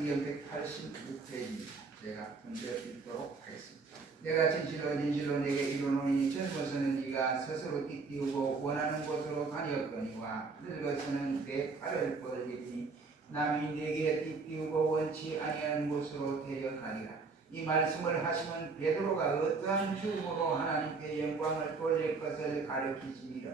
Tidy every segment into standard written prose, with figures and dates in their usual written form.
성경 186페이지입니다. 제가 먼저 읽도록 하겠습니다. 내가 진실로 내게 이르노니 젊어서는 네가 스스로 띠띠우고 원하는 곳으로 다녔거니와 늙어서는 내 팔을 벌리니 남이 내게 띠띠우고 원치 아니하는 곳으로 데려가리라. 이 말씀을 하시면 베드로가 어떠한 죽음으로 하나님께 영광을 돌릴 것을 가르치시니라.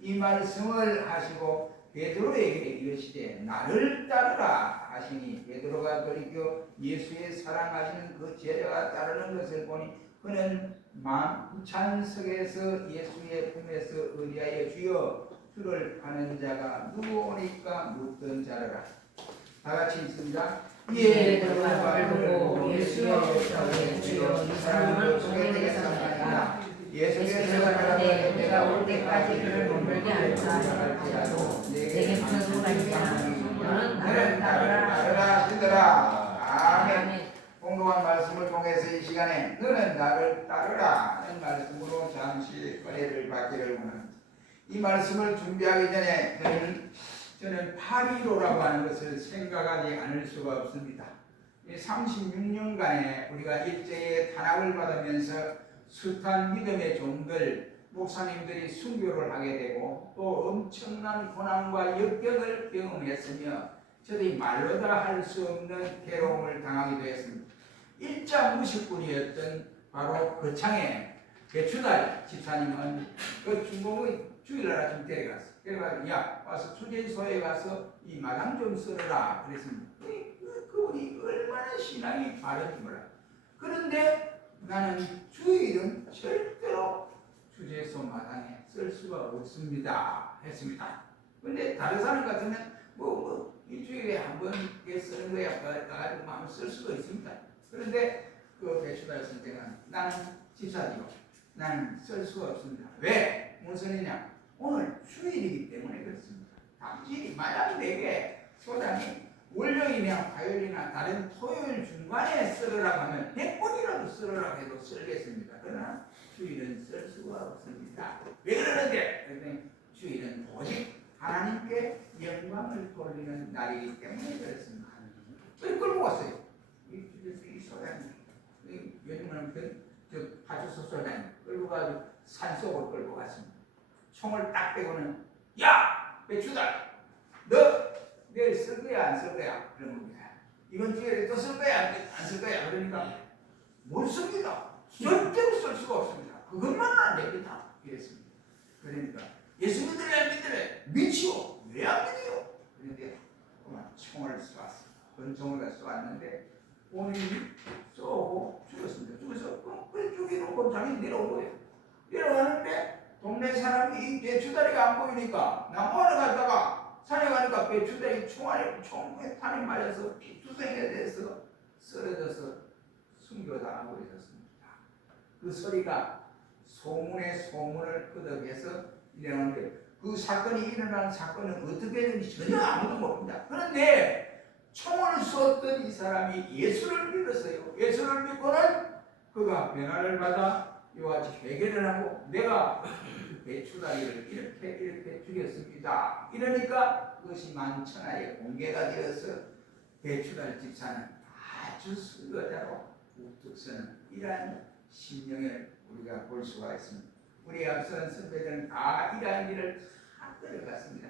이 말씀을 하시고 베드로에게 이르시되 나를 따르라 하시니 베드로가 돌이켜 예수의 사랑하시는 그 제자가 따르는 것을 보니 그는 만찬석에서 예수의 품에서 의리하여 주여 주를 파는 자가 누구오니까 묻던 자라라. 다같이 읽습니다. 이에 베드로가 말을 보고 예수여 주여 이 사람은 소개되겠사옵나이다. 예수께서 가라되 내가 올 때까지 그를 머물게 할지라도 내게 무슨 말이냐 너는 나를 따르라 하시더라. 아멘. 공동한 말씀을 통해서 이 시간에 너는 나를 따르라 하는 말씀으로 잠시 은혜를 받기를 원합니다. 이 말씀을 준비하기 전에 저는 8.15라고 하는 것을 생각하지 않을 수가 없습니다. 36년간에 우리가 일제의 탄압을 받으면서 숱한 믿음의 종들, 목사님들이 순교를 하게 되고 또 엄청난 고난과 역경을 경험했으며 저들이 말로 다 할 수 없는 괴로움을 당하기도 했습니다. 일자 무식꾼이었던 바로 거창의 배추달 집사님은 그 중공의 주일날 아침 데려갔어. 그래가지고 야 와서 주제소에 가서 이 마당 좀 썰어라 그랬습니다. 그분이 얼마나 신앙이 바른지 몰라. 그런데 나는 주일은 절대로 주제소 마당에 쓸 수가 없습니다 했습니다. 근데 다른 사람 같으면 일주일에 한 번 쓰는 거야 가지고 마음을 쓸 수도 있습니다. 그런데 그 배추달 선생은 나는 집사지요. 나는 쓸 수가 없습니다. 왜? 무슨 소리냐? 오늘 주일이기 때문에 그렇습니다. 당신이 만약 내게 소장이 월요일이나 화요일이나 다른 토요일 중간에 쓰으라고 하면 100번이라도 쓰으라고 해도 쓰겠습니다. 그러나 주일은 쓸 수가 없습니다. 왜 그러는데? 주일은 오직 하나님께 영광을 돌리는 날이기 때문에 그렇습니다. 왜 끌고 왔어요? 이 소장이 요즘은 저 파주소 소장이 끌고 가서 산속으로 끌고 갔습니다. 총을 딱 빼고는 야! 배추달! 너 내일 쓸 거야 안 쓸 거야? 그런 겁니다. 이번 주에 또 쓸 거야 안 쓸 거야? 그러니까 못 씁니다. 절대로 쓸 수가 없습니다. 그것만은 안 됩니다. 이랬습니다. 그러니까 예수 믿으래 안 믿으래? 믿지요. 왜 안 믿어요? 그런데 그만 총을 쏘았어요. 권총을 쏘았는데 본인이 쏘고 죽었습니다. 죽어서 그 죽이놓고 자기 내려온 거예요. 내려가는데 동네 사람이 이 배추다리가 안 보이니까 나무하러 가다가 산에 가니까 배추다리 총에 탄이 맞아서 피투성이가 돼서 쓰러져서 순교당하고 있었습니다. 그 소리가 소문에 소문을 끄덕여서 일어나는데 그 사건이 일어난 사건은 어떻게 되는지 전혀 아무도 모릅니다. 그런데 총을 쏘던 이 사람이 예수를 믿었어요. 예수를 믿고는 그가 변화를 받아 이와 같이 회개를 하고 내가 배추다리를 이렇게 죽였습니다. 이러니까 그것이 만천하에 공개가 되어서 배추다리 집사는 아주 순교자로 우뚝 서는 이러한 심령을 우리가 볼 수가 있습니다. 우리 앞선 선배들은 다 이러한 일을 다 걸어갔습니다.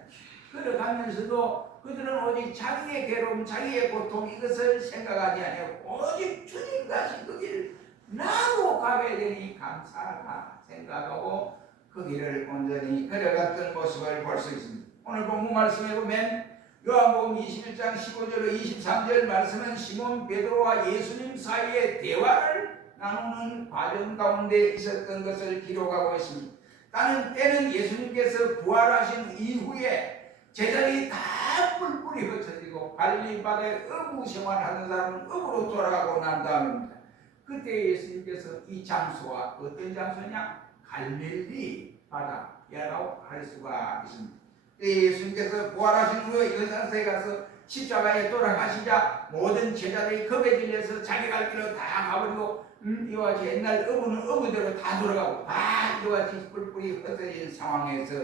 걸어가면서도 그들은 오직 자기의 괴로움, 자기의 고통 이것을 생각하지 아니하고 오직 주님 가신 그 길을 나로 가게 되니 감사하다 생각하고 그 길을 온전히 걸어갔던 모습을 볼 수 있습니다. 오늘 본문 말씀에 보면 요한복음 21장 15절로 23절 말씀은 시몬 베드로와 예수님 사이의 대화를 나누는 과정 가운데 있었던 것을 기록하고 있습니다. 때는 예수님께서 부활하신 이후에 제자들이 다 뿔뿔이 흩어지고 갈릴리 바다에 어부 생활하는 사람은 어부로 돌아가고 난 다음입니다. 그때 예수님께서 이 장소와 어떤 장소냐? 갈릴리 바다라고 할 수가 있습니다. 예수님께서 부활하신 후에 여산서에 가서 십자가에 돌아가시자 모든 제자들이 겁에 질려서 자기 갈 길로 다 가버리고 이와 같이 옛날 어부는 어부대로 다 돌아가고 다 이와 같이 뿔뿔이 흩어진 상황에서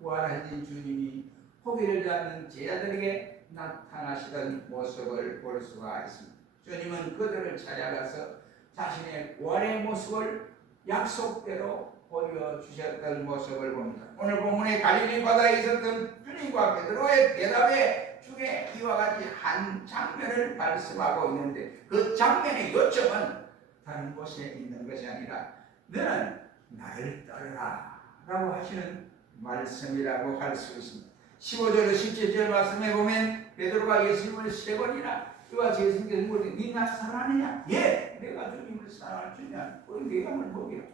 부활하신 주님이 포기를 하는 제자들에게 나타나시던 모습을 볼 수가 있습니다. 주님은 그들을 찾아가서 자신의 부활의 모습을 약속대로 보여주셨던 모습을 봅니다. 오늘 본문의 갈릴리 바다에 있었던 주님과 베드로의 대답에 중에 이와 같이 한 장면을 말씀하고 있는데, 그 장면의 요점은 다른 곳에 있는 것이 아니라 너는 나를 따르라 라고 하시는 말씀이라고 할 수 있습니다. 15절로 17절 말씀에 보면 베드로가 예수님을 3번이나 이와 예수님께서 물으니 네 나 사랑하느냐? 예, 내가 주님을 사랑할 주냐? 그럼 네가 뭘 먹이라.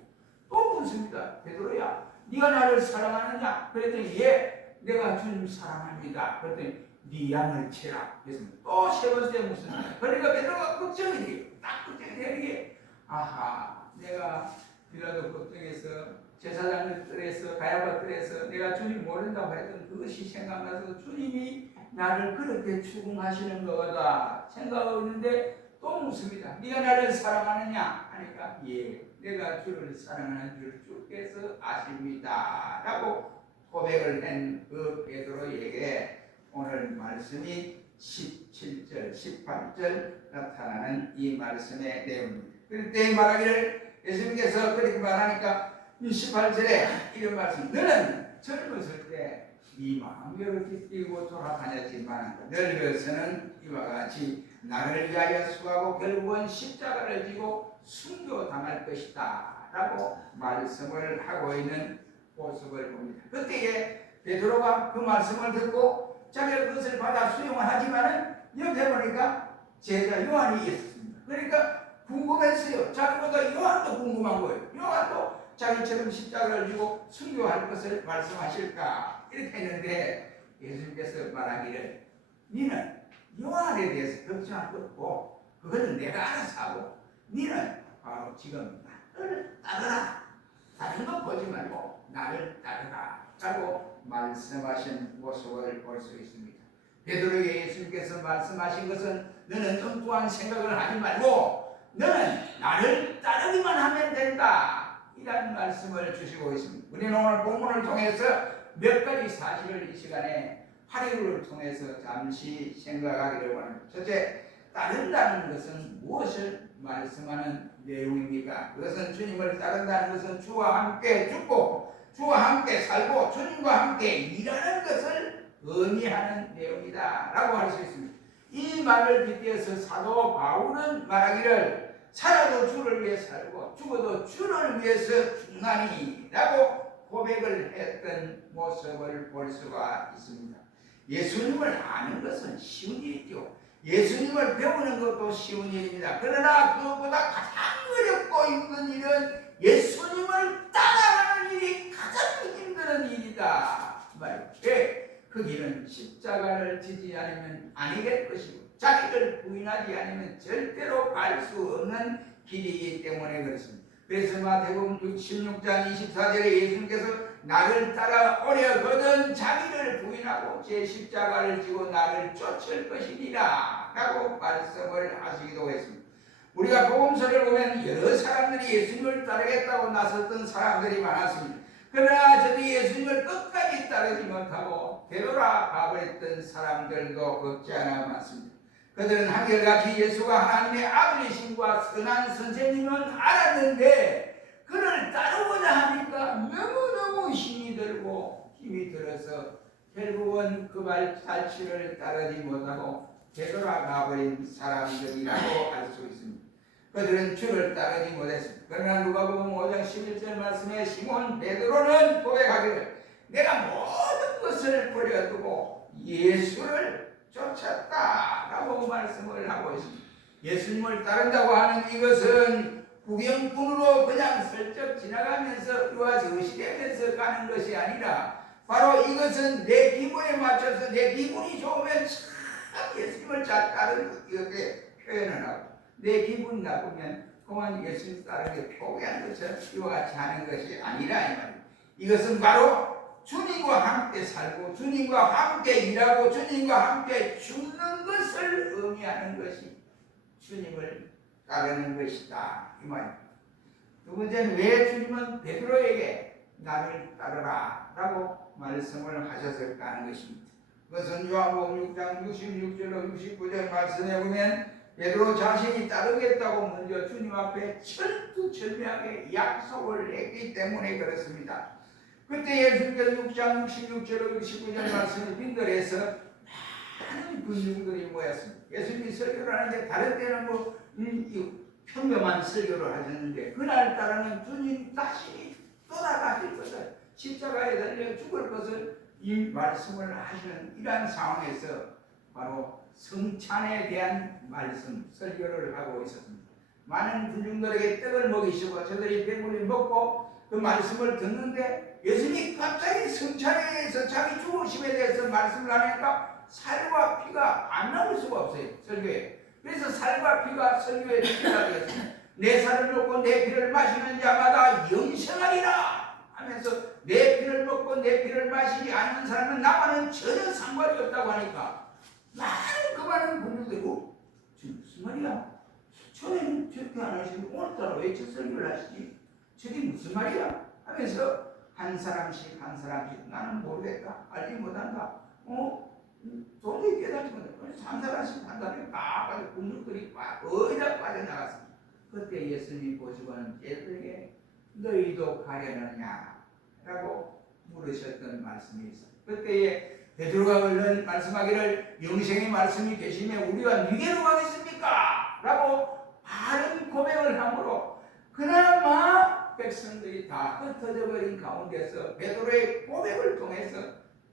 또 묻습니다. 베드로야, 네가 나를 사랑하느냐? 그랬더니 예, 내가 주님 사랑합니다. 그랬더니 네 양을 치라. 그래서 또 3번째 묻습니다. 그러니까 베드로가 걱정이 돼요. 딱 걱정이 되는 게, 아하, 내가 빌라도 걱정해서 제사장들 뜰에서 가야바 뜰에서 내가 주님 모른다고 했던 그것이 생각나서 주님이 나를 그렇게 추궁하시는 거다 생각하고 있는데 또 묻습니다. 네가 나를 사랑하느냐 하니까 예, 내가 주를 사랑하는 줄 주께서 아십니다 라고 고백을 한 그 베드로에게 오늘 말씀이 17절 18절 나타나는 이 말씀의 내용입니다. 그럴 때 말하기를 예수님께서 그렇게 말하니까 18절에 이런 말씀, 너는 젊었을 때 네 마음대로 뛰고 돌아다녔지만 늙어서는 이와 같이 나를 위하여 수고하고 결국은 십자가를 지고 순교당할 것이다 라고 말씀을 하고 있는 모습을 봅니다. 그때에 베드로가 그 말씀을 듣고 자기가 그것을 받아 수용을 하지만은 옆에 보니까 제자 요한이 있었습니다. 그러니까 궁금했어요. 자기보다 요한도 궁금한 거예요. 요한도 자기처럼 십자가를 지고 순교할 것을 말씀하실까 이렇게 했는데 예수님께서 말하기를 너는 요한에 대해서 걱정할 것 없고 그거는 내가 알아서 하고 너는 바로 지금 나를 따르라. 다른 거 보지 말고 나를 따르라 라고 말씀하신 모습을 볼 수 있습니다. 베드로에게 예수님께서 말씀하신 것은 너는 엉뚱한 생각을 하지 말고 너는 나를 따르기만 하면 된다 이라는 말씀을 주시고 있습니다. 우리는 오늘 본문을 통해서 몇 가지 사실을 이 시간에 하리우를 통해서 잠시 생각하기를 원합니다. 첫째, 따른다는 것은 무엇을 말씀하는 내용입니까? 그것은 주님을 따른다는 것은 주와 함께 죽고 주와 함께 살고 주님과 함께 일하는 것을 의미하는 내용이다 라고 할 수 있습니다. 이 말을 빗대어서 사도 바울은 말하기를 살아도 주를 위해 살고 죽어도 주를 위해서 죽나니 라고 고백을 했던 모습을 볼 수가 있습니다. 예수님을 아는 것은 쉬운 일이죠. 예수님을 배우는 것도 쉬운 일입니다. 그러나 그것보다 가장 어렵고 힘든 일은 예수님을 따라가는 일이 가장 힘든 일이다. 왜? 그 길은 십자가를 지지 않으면 아니될 것이고 자기를 부인하지 않으면 절대로 갈 수 없는 길이기 때문에 그렇습니다. 그래서 마태복음 16장 24절에 예수님께서 나를 따라오려거든 자기를 부인하고 제 십자가를 지고 나를 쫓을 것이니라 라고 말씀을 하시기도 했습니다. 우리가 복음서를 보면 여러 사람들이 예수님을 따르겠다고 나섰던 사람들이 많았습니다. 그러나 저들이 예수님을 끝까지 따르지 못하고 되돌아 가버렸던 사람들도 없지 않아 많습니다. 그들은 한결같이 예수가 하나님의 아들이심과 선한 선생님은 알았는데 그를 따르고자 하니까 너무너무 힘이 들어서 결국은 그 발자취를 따르지 못하고 되돌아가버린 사람들이라고 할 수 있습니다. 그들은 주를 따르지 못했습니다. 그러나 누가복음 5장 11절 말씀에 시몬 베드로는 고백하기를 내가 모든 것을 버려두고 예수를 쫓았다 라고 말씀을 하고 있습니다. 예수님을 따른다고 하는 이것은 구경꾼으로 그냥 슬쩍 지나가면서 이와 의식하면서 가는 것이 아니라 바로 이것은 내 기분에 맞춰서 내 기분이 좋으면 참 예수님을 잘 따르는 이렇게 표현을 하고 내 기분이 나쁘면 그만 예수님 따르게 포기하는 것처럼 이와 같이 하는 것이 아니라 이 말입니다. 이것은 바로 주님과 함께 살고 주님과 함께 일하고 주님과 함께 죽는 것을 의미하는 것이 주님을 따르는 것이다 이 말입니다. 두 번째는 왜 주님은 베드로에게 나를 따르라 라고 말씀을 하셨을까 하는 것입니다. 그것은 요한복음 6장 66절로 69절 말씀에 보면 베드로 자신이 따르겠다고 먼저 주님 앞에 철두철미하게 약속을 했기 때문에 그렇습니다. 그때 예수께서 6장 66절로 69절 말씀을 빈들해서 많은 군중들이 모였습니다. 예수님이 설교를 하는데 다른 때는 평범한 설교를 하셨는데 그날따라는 주님 다시 떠나가실 것을 십자가에 달려 죽을 것을 이 말씀을 하시는 이러한 상황에서 바로 성찬에 대한 말씀 설교를 하고 있었습니다. 많은 군중들에게 떡을 먹이시고 저들이 배불리 먹고 그 말씀을 듣는데 예수님이 갑자기 성찬에서 자기 죽으심에 대해서 말씀을 하니까 살과 피가 안 나올 수가 없어요. 설교에. 그래서 살과 피가 설교에 피가 되었습니다. 내 살을 먹고 내 피를 마시는 자마다 영생하리라 하면서 내 피를 먹고 내 피를 마시지 않는 사람은 나와는 전혀 상관이 없다고 하니까 많은 그 많은 분들이 지금 무슨 말이야? 전에는 저렇게 안 하시고 오늘따라 왜 저 설교를 하시지? 저게 무슨 말이야? 하면서 한 사람씩 나는 모르겠다. 알지 못한다. 도저히 깨닫지 못한다. 한 사람씩 한 사람이 막 분들이 어디다 빠져나갔습니다. 그때 예수님이 보시고는 제들에게 너희도 가려느냐? 라고 물으셨던 말씀이 있어요. 그때에 베드로가 얼른 말씀하기를 영생의 말씀이 계시면 우리가 니게로 가겠습니까? 라고 바른 고백을 함으로 그나마 백성들이 다 흩어져 버린 가운데서 베드로의 고백을 통해서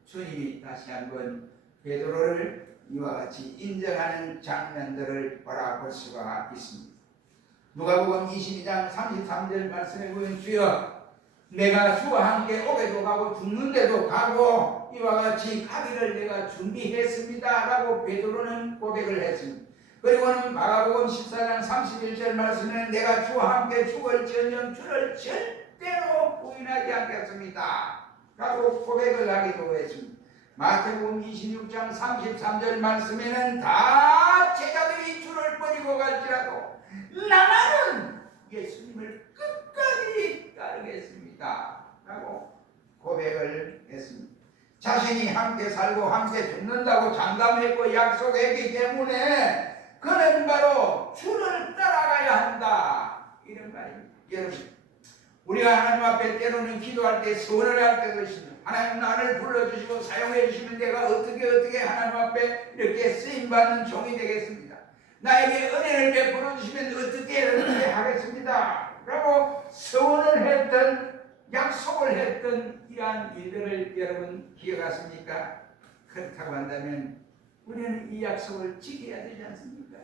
주님이 다시 한번 베드로를 이와 같이 인정하는 장면들을 바라볼 수가 있습니다. 누가복음 22장 33절 말씀에 보면 주여 내가 주와 함께 오게도 가고 죽는데도 가고 이와 같이 가기를 내가 준비했습니다 라고 베드로는 고백을 했습니다. 그리고는 마가복음 14장 31절 말씀에 내가 주와 함께 죽을지언정 주를 절대로 부인하지 않겠습니다 라고 고백을 하기도 했습니다. 마태복음 26장 33절 말씀에는 다 제자들이 주를 버리고 갈지라도 나만은 예수님을 끝까지 따르겠습니다 라고 고백을 했습니다. 자신이 함께 살고 함께 죽는다고 장담했고 약속했기 때문에 그는 바로 주를 따라가야 한다 이런 말입니다. 여러분 우리가 하나님 앞에 때로는 기도할 때 소원을 할 때도 있습니다. 하나님 나를 불러주시고 사용해 주시면 내가 어떻게 하나님 앞에 이렇게 쓰임받는 종이 되겠습니다. 나에게 은혜를 베풀어 주시면 어떻게 하겠습니다 라고 소원을 했던 약속을 했던 이러한 일들을 여러분 기억하십니까? 그렇다고 한다면 우리는 이 약속을 지켜야 되지 않습니까?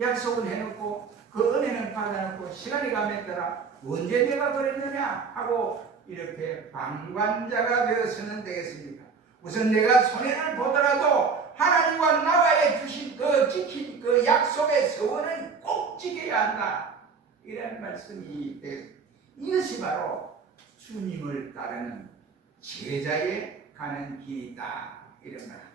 약속을 해놓고 그 은혜는 받아놓고 시간이 감에 따라 언제 내가 그랬느냐 하고 이렇게 방관자가 되어서는 되겠습니까? 우선 내가 손해를 보더라도 하나님과 나와의 주신 지킨 그 약속의 서원은 꼭 지켜야 한다 이런 말씀이 되겠습니다. 이것이 바로 주님을 따르는 제자에 가는 길이다 이런 말입니다.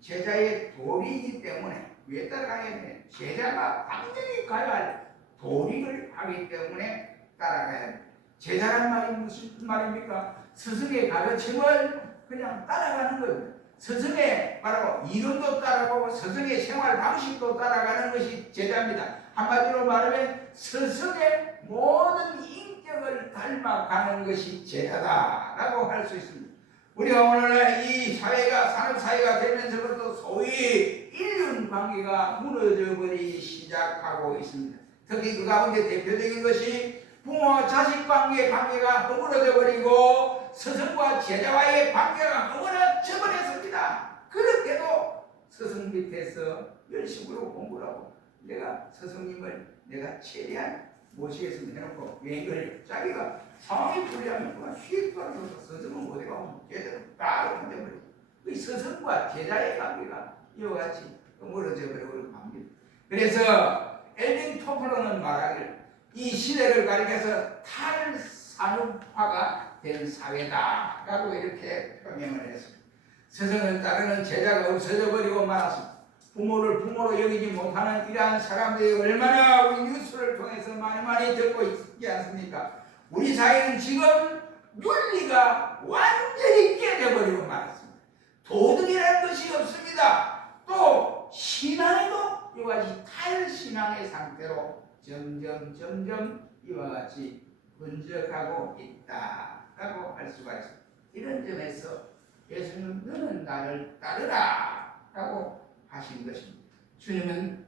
제자의 도리이기 때문에 왜 따라가야 돼? 제자가 당연히 가야 할 도리를 하기 때문에 따라가야 합니다. 제자란 말이 무슨 말입니까? 스승의 가르침을 그냥 따라가는 거예요. 스승의 바로 이론도 따라가고 스승의 생활 방식도 따라가는 것이 제자입니다. 한마디로 말하면 스승의 모든 인격을 닮아가는 것이 제자다라고 할 수 있습니다. 우리가 오늘날 이 사회가 산업사회가 되면서부터 소위 인륜 관계가 무너져 버리기 시작하고 있습니다. 특히 그 가운데 대표적인 것이 부모와 자식 관계가 허물어져 버리고 스승과 제자와의 관계가 허물어져 버렸습니다. 그렇게도 스승 밑에서 열심으로 공부를 하고 내가 스승님을 내가 최대한 모시겠습니다 해놓고 맹글 자기가 상황이 불리하면 그만 휙 떨어져서 스승은 어디 가고 제자는 딱 던져버리고 그 스승과 제자의 관계가 이와 같이 허물어져 버리고 합니다. 그래서 엘빈 토플러는 말하기를 이 시대를 가리켜서 탈산업화가 된 사회다 라고 이렇게 표명을 했습니다. 스승을 따르는 제자가 없어져 버리고 말았습니다. 부모를 부모로 여기지 못하는 이러한 사람들이 얼마나 우리 뉴스를 통해서 많이 듣고 있지 않습니까? 우리 사회는 지금 윤리가 완전히 깨져버리고 말았습니다. 도덕이라는 것이 없습니다. 또 신앙에도 이와 같이 탈신앙의 상태로 점점 이와 같이 번져가고 있다라고 할 수가 있습니다. 이런 점에서 예수님 너는 나를 따르라 라고 하신 것입니다. 주님은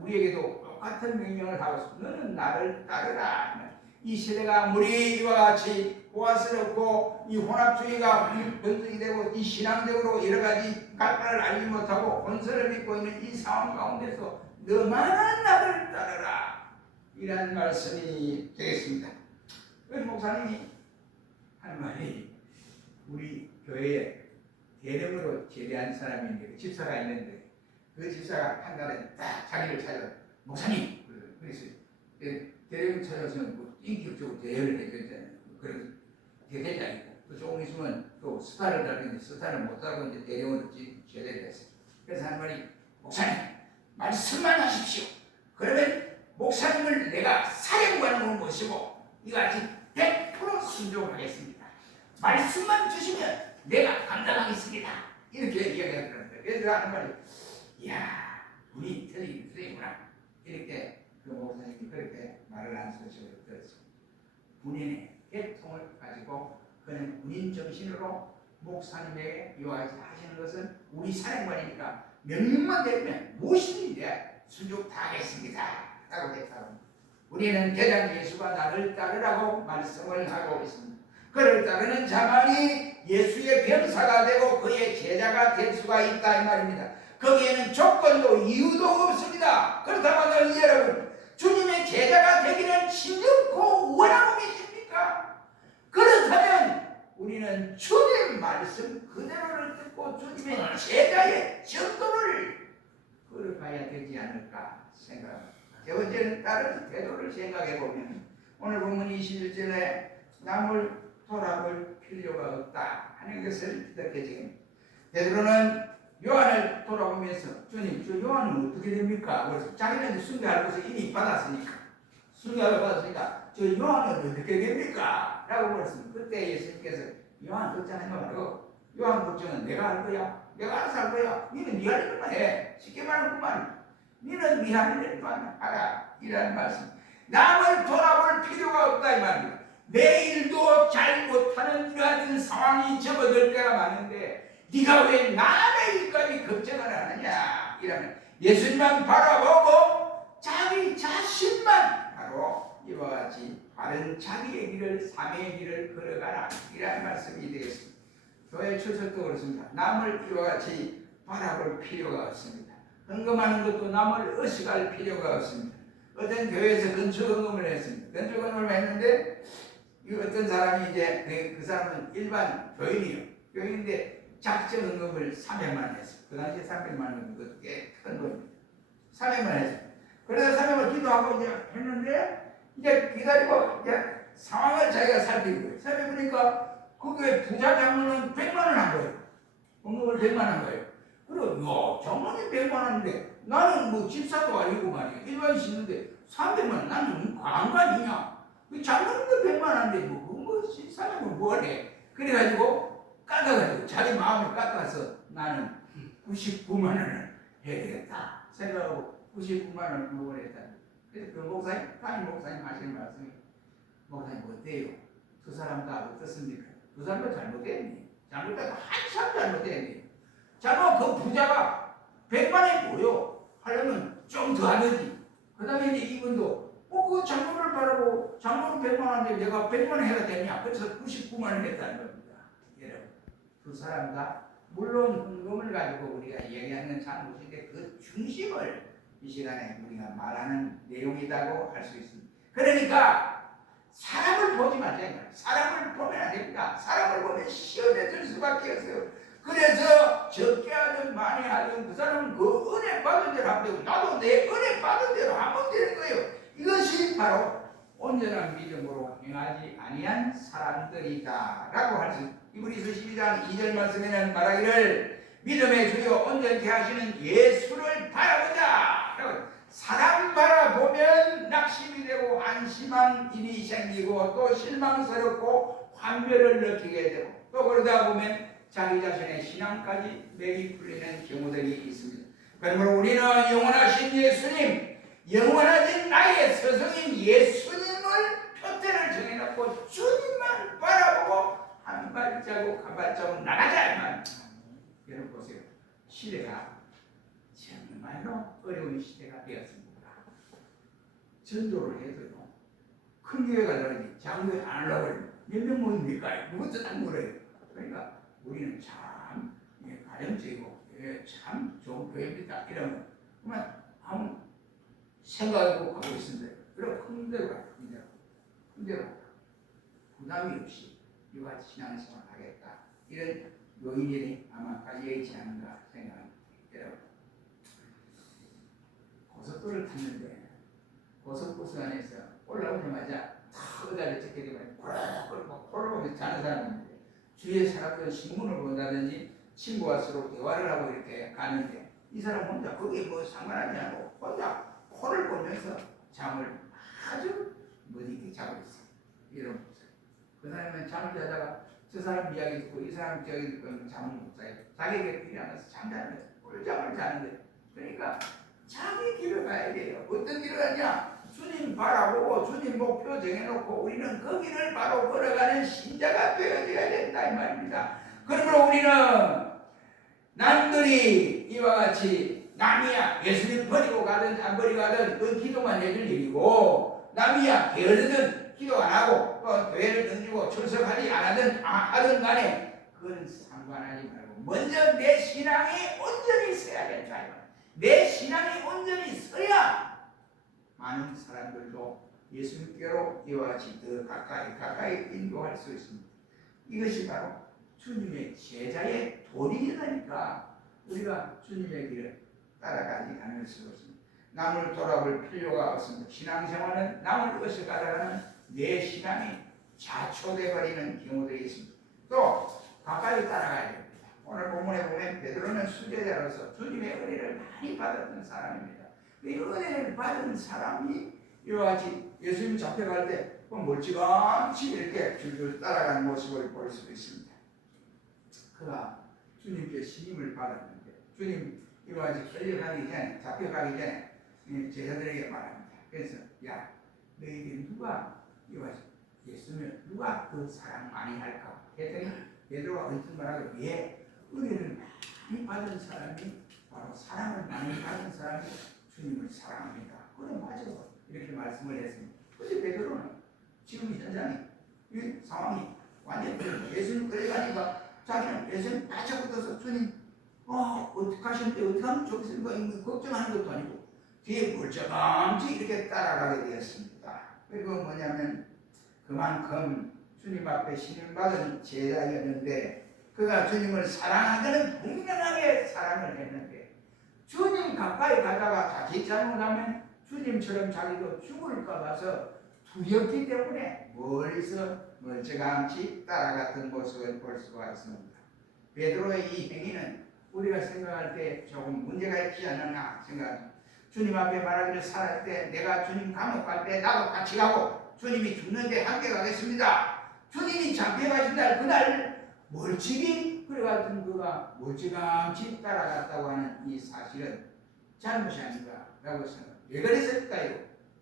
우리에게도 똑같은 명령을 하고 있습니다. 너는 나를 따르라. 이 시대가 아무리 이와 같이 보아스럽고 이 혼합주의가 번성이 되고 이 신앙적으로 여러 가지 갈바를 알지 못하고 혼선을 믿고 있는 이 상황 가운데서 너만 나를 따르라 이라는 말씀이 되겠습니다. 그래서 목사님이 한 말이 우리 교회에 대령으로 제대한 사람이 있는데 집사가 있는데 그 집사가 한 달에 딱 자기를 찾아 목사님 그래서 대령 찾아서는 뭐 인격적으로 대여를 해줬잖아요. 그런 대대장이고 또 조금 있으면 또 스타를 달리는데 스타를 못 달고 이제 대령으로 제대를 했어요. 그래서 한 말이 목사님 말씀만 하십시오. 그러면 목사님을 내가 사령관으로 모시고 이같이 100% 순종하겠습니다. 말씀만 주시면 내가 감당하겠습니다. 이렇게 이야기하더랍니다. 그래서 하는 말이 이야 우리 틀리구나 이렇게 그 목사님이 그렇게 말을 한 소식을 들었습니다. 군인의 계통을 가지고 그는 군인 정신으로 목사님에게 이와 같이 하시는 것은 우리 사령관이니까 명령만 내리면 무엇이든 내가 순종 다 하겠습니다 라고 했다고. 우리는 대장 예수가 나를 따르라고 말씀을 하고 있습니다. 그를 따르는 자만이 예수의 병사가 되고 그의 제자가 될 수가 있다 이 말입니다. 거기에는 조건도 이유도 없습니다. 그렇다면 여러분 주님의 제자가 되기를 심렵고 원하고 계십니까? 그렇다면 우리는 주님의 말씀 그대로를 듣고 주님의 제자의 정도를 걸어가야 되지 않을까 생각합니다. 세 번째는 다른 태도를 생각해 보면 오늘 본문 21절에 남을 돌아볼 필요가 없다 하는 것을 느껴집니다. 베드로는 요한을 돌아보면서 주님 저 요한은 어떻게 됩니까? 그래서 자기는 순교할 것을 이미 받았으니까 저 요한은 어떻게 됩니까? 라고 물었습니다. 그때 예수님께서 요한 걱정하지 말고 요한 걱정은 내가 할 거야. 내가 알아서 할 거야. 니는 네 할 일만 해. 쉽게 말하면 니는 네 할 일만 하라. 이라는 말씀. 남을 돌아볼 필요가 없다 이 말입니다. 내일도 잘 못하는 이러한 상황이 접어들 때가 많은데 네가 왜 남의 일까지 걱정을 하느냐 이라면 예수님만 바라보고 자기 자신만 바로 이와 같이 바른 자기의 길을 삶의 길을 걸어가라 이라는 말씀이 되겠습니다. 교회 출석도 그렇습니다. 남을 이와 같이 바라볼 필요가 없습니다. 헌금하는 것도 남을 의식할 필요가 없습니다. 어떤 교회에서 건축헌금을 했습니다. 건축헌금을 했는데 어떤 사람이 이제 그 사람은 일반 교인이에요. 교인인데 작정 헌금을 300만 원 했어요. 그 당시에 300만 원은 그것도 꽤 큰 돈입니다. 300만 원 했어요. 그래서 300만 기도하고 이제 했는데 이제 기다리고 이제 상황을 자기가 살피는 거예요. 살펴보니까 그 교회 부자 장로는 100만 원 한 거예요. 헌금을 100만 원 한 거예요. 그리고 장로님 100만 원인데 나는 뭐 집사도 아니고 말이야. 일반 신인데 300만 원 나는 과한 거 아니냐. 장로님도 100만 원인데 뭐 사람은 뭐래. 그래가지고 깎아가지고 자기 마음을 깎아서 나는 99만 원을 해야 되겠다 생각하고 99만 원을 부을 했다. 그래서 그 목사님, 담임 목사님 하시는 말씀이 목사님 어때요? 두 사람 다 어떻습니까? 두 사람도 잘못했니? 잘못했다 한참 잘못했니? 자고 그 부자가 100만 원이 뭐요? 하려면 좀 더 하든지. 그 다음에 이제 이분도 그 장로를 바라고 장로는 100만 원인데 내가 100만 원 해야 되냐? 그래서 99만 원 했다는 겁니다. 여러분 두 사람 다 물론 헌금을 가지고 우리가 얘기하는 잘못인데 그 중심을 이 시간에 우리가 말하는 내용이라고 할 수 있습니다. 그러니까 사람을 보지 마세요. 사람을 보면 안 됩니다. 사람을 보면 시험해질 수밖에 없어요. 그래서 적게 하든 많이 하든 그 사람은 그 은혜 받은 대로 하면 되고 나도 내 은혜 받은 대로 하면 되는 거예요. 이것이 바로 온전한 믿음으로 행하지 아니한 사람들이다 라고 할 수 있습니다. 히브리서 12장 2절 말씀에는 말하기를 믿음의 주요 온전케 하시는 예수를 바라보자. 사람 바라보면 낙심이 되고 안심한 일이 생기고 또 실망스럽고 환멸을 느끼게 되고 또 그러다 보면 자기 자신의 신앙까지 맥이 풀리는 경우들이 있습니다. 그러므로 우리는 영원하신 예수님, 영원하신 나의 스승인 예수님을 표대를 정해놓고 주님만 바라보고 한 발자국 한 발자국 나가자만. 여러분 보세요. 시대가 정말로 어려운 시대가 되었습니다. 전도를 해도요, 큰 교회가 그러니 장교회 안 하려고 몇명 모입니까? 누구도 안 물어요. 그러니까 우리는 참 가정적이고 참 좋은 교회입니다. 이러면 그러면 아무 생각하고 가고 있습니다. 그리고 큰 데로 가요. 큰 데로 부담이 없이 이와 신앙생활을 하겠다. 이런 요인이 아마 깔려있지 않은가 생각합니다. 여러분, 고속도로를 탔는데 고속버스 안에서 올라오자마자 탁 의자를 찍게 되면 콜록콜록 자는 사람이 있는데 주위에 사람들은 신문을 본다든지 친구와 서로 대화를 하고 이렇게 가는데 이 사람 혼자 거기에 뭐 상관하지 않고 혼자 코를 보면서 잠을 아주 멋있게 자고 있어요. 이런 모습. 그 사람은 잠을 자다가 저 사람 이야기 듣고 이 사람 이야기 듣고 잠을 못 자요. 자기에게 필요하면서 잠자는 거예요. 꿀잠을 자는데 그러니까 자기 길을 가야 돼요. 어떤 길을 가냐? 주님 바라보고 주님 목표 정해놓고 우리는 그 길을 바로 걸어가는 신자가 되어져야 된다 이 말입니다. 그러므로 우리는 남들이 이와 같이 남이야 예수님 버리고 가든 안 버리고 가든 그 기도만 해줄 일이고 남이야 게으르든 기도 안 하고 또 교회를 던지고 출석하지 않았든 하든 간에 그건 상관하지 말고 먼저 내 신앙이 온전히 서야 된다. 내 신앙이 온전히 서야 많은 사람들도 예수님께로 이와 같이 더 가까이 인도할 수 있습니다. 이것이 바로 주님의 제자의 도리이다니까 우리가 주님의 길을 따라가지 않을 수 없습니다. 남을 돌아볼 필요가 없습니다. 신앙생활은 남을 의식 따라가는 내 신앙이 자초돼 버리는 경우들이 있습니다. 또 가까이 따라가야 됩니다. 오늘 본문에 보면 베드로는 수제자로서 주님의 은혜를 많이 받았던 사람입니다. 이 은혜를 받은 사람이 이와 같이 예수님 잡혀갈 때 멀찌감치 이렇게 줄줄 따라가는 모습을 볼 수 있습니다. 그가 주님께 신임을 받았는데 주님 이와 같이 끌려가기 전에 잡혀가기 전에 제자들에게 말합니다. 그래서 야 너희들 누가 이와 같이 예수님을 누가 더 사랑 많이 할까? 했더니 베드로가 어떤 말하고 예 은혜를 많이 받은 사람이 바로 사랑을 많이 받은 사람이 주님을 사랑합니다. 그럼 맞아 이렇게 말씀을 했습니다. 그런데 베드로는 지금 현장이 이 상황이 완전 예수님 끌려가니까 자기는 예수님 빠져붙어서 주님 어떻게 하시는데 어떻게 하면 좋겠습니까? 걱정하는 것도 아니고 뒤에 멀쩡함지 이렇게 따라가게 되었습니다. 그리고 뭐냐면 그만큼 주님 앞에 신임받은 제자였는데 그가 주님을 사랑하기는 분명하게 사랑을 했는데 주님 가까이 가다가 자칫 잘못하면 주님처럼 자기도 죽을까 봐서 두렵기 때문에 멀리서 멀쩡함치 따라갔던 모습을 볼 수가 있습니다. 베드로의 이 행위는 우리가 생각할 때 조금 문제가 있지 않느냐 생각합니다. 주님 앞에 말하기를 살아갈 때 내가 주님 감옥 갈 때 나도 같이 가고 주님이 죽는데 함께 가겠습니다. 주님이 잡혀가신 날 그날 멀찍이 그래가지고 그가 멀찌감치 따라갔다고 하는 이 사실은 잘못이 아닌가라고 생각합니다. 왜 그랬을까요?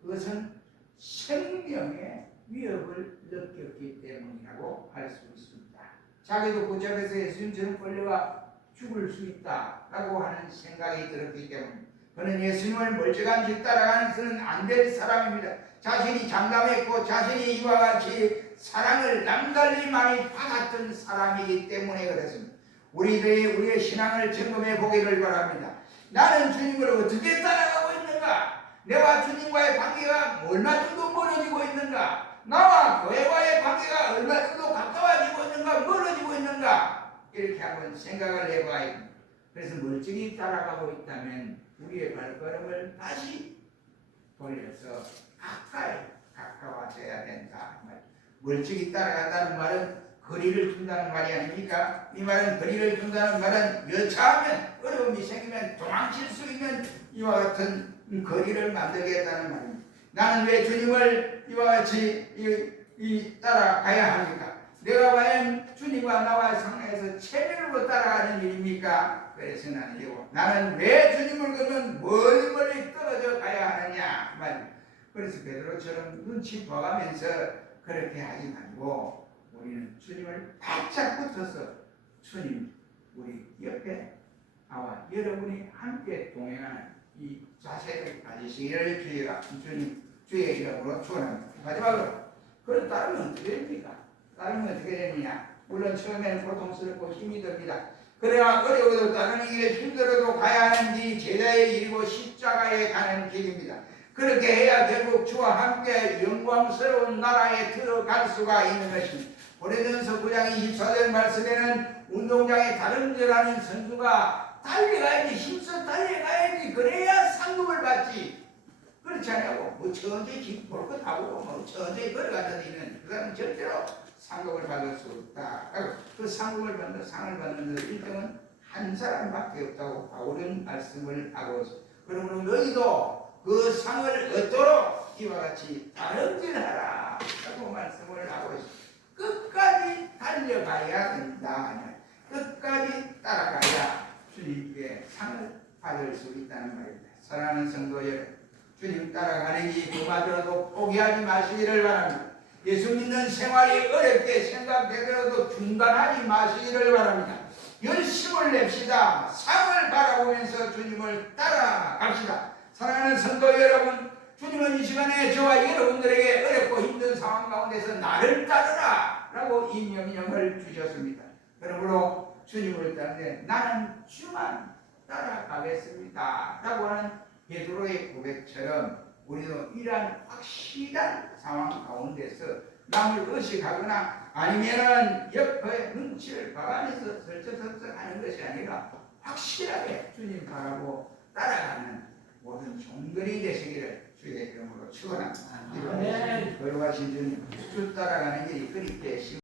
그것은 생명의 위협을 느꼈기 때문이라고 할 수 있습니다. 자기도 그 자리에서 예수님처럼 끌려가 죽을 수 있다라고 하는 생각이 들었기 때문에 그는 예수님을 멀쩡함치 따라가는 것은 안 될 사람입니다. 자신이 장담했고 자신이 이와 같이 사랑을 남달리 많이 받았던 사람이기 때문에 그렇습니다. 우리들이 우리의 신앙을 점검해 보기를 바랍니다. 나는 주님을 어떻게 따라가고 있는가? 내가 주님과의 관계가 얼마 정도 멀어지고 있는가? 나와 교회와의 관계가 얼마 정도 가까워지고 있는가? 멀어지고 있는가? 이렇게 한번 생각을 해봐야 합니다. 그래서 멀찍이 따라가고 있다면 우리의 발걸음을 다시 돌려서 가까워져야 된다. 멀찍이 따라간다는 말은 거리를 둔다는 말이 아닙니까? 이 말은 거리를 둔다는 말은 여차하면 어려움이 생기면 도망칠 수 있는 이와 같은 거리를 만들겠다는 말입니다. 나는 왜 주님을 이와 같이 따라가야 합니까? 내가 과연 주님과 나와 상에서 체면으로 따라가는 일입니까? 그래서는 아니고 나는 왜 주님을 그러면 멀리 떨어져 가야 하느냐 그 말이에요. 그래서 베드로처럼 눈치 봐가면서 그렇게 하지 말고 우리는 주님을 바짝 붙어서 주님 우리 옆에 나와 여러분이 함께 동행하는 이 자세를 가지시기를 주의 이름으로 축원합니다. 마지막으로 그걸 따르면 어떻게 됩니까? 따르면 어떻게 되느냐? 물론 처음에는 고통스럽고 힘이 듭니다. 그러나 어려워도 따르는 길에 힘들어도 가야 하는 길이 제자의 일이고 십자가에 가는 길입니다. 그렇게 해야 결국 주와 함께 영광스러운 나라에 들어갈 수가 있는 것입니다. 고린도전서 9장 24절 말씀에는 운동장에 다름질하는 선수가 달려가야지, 힘써 달려가야지, 그래야 상금을 받지. 그렇지 않냐고. 뭐 천천히 볼 것 하고 뭐 천천히 걸어가다니는 그 사람은 절대로 상금을 받을 수 없다. 그 상금을 받는 상을 받는 데 1등은 한 사람밖에 없다고 바울은 말씀을 하고 있습니다. 그러므로 너희도 그 상을 얻도록 이와 같이 다름질하라 라고 말씀을 하고 있습니다. 끝까지 달려가야 된다. 끝까지 따라가야 주님께 상을 받을 수 있다는 말입니다. 사랑하는 성도 여러분, 주님 따라가는 이 그마저라도 포기하지 마시기를 바랍니다. 예수 믿는 생활이 어렵게 생각되더라도 중단하지 마시기를 바랍니다. 열심을 냅시다. 상을 바라보면서 주님을 따라갑시다. 사랑하는 성도 여러분, 주님은 이 시간에 저와 여러분들에게 어렵고 힘든 상황 가운데서 나를 따르라 라고 이 명령을 주셨습니다. 그러므로 주님을 따르되 나는 주만 따라가겠습니다 라고 하는 베드로의 고백처럼 우리도 이러한 확실한 상황 가운데서 남을 의식하거나 아니면은 옆에 눈치를 봐가면서 설쩍설쩍 하는 것이 아니라 확실하게 주님 바라고 따라가는 모든 종들이 되시기를 주의 이름으로 축원합니다. 거룩하신 주님, 주 따라가는 길이 그리 쉬운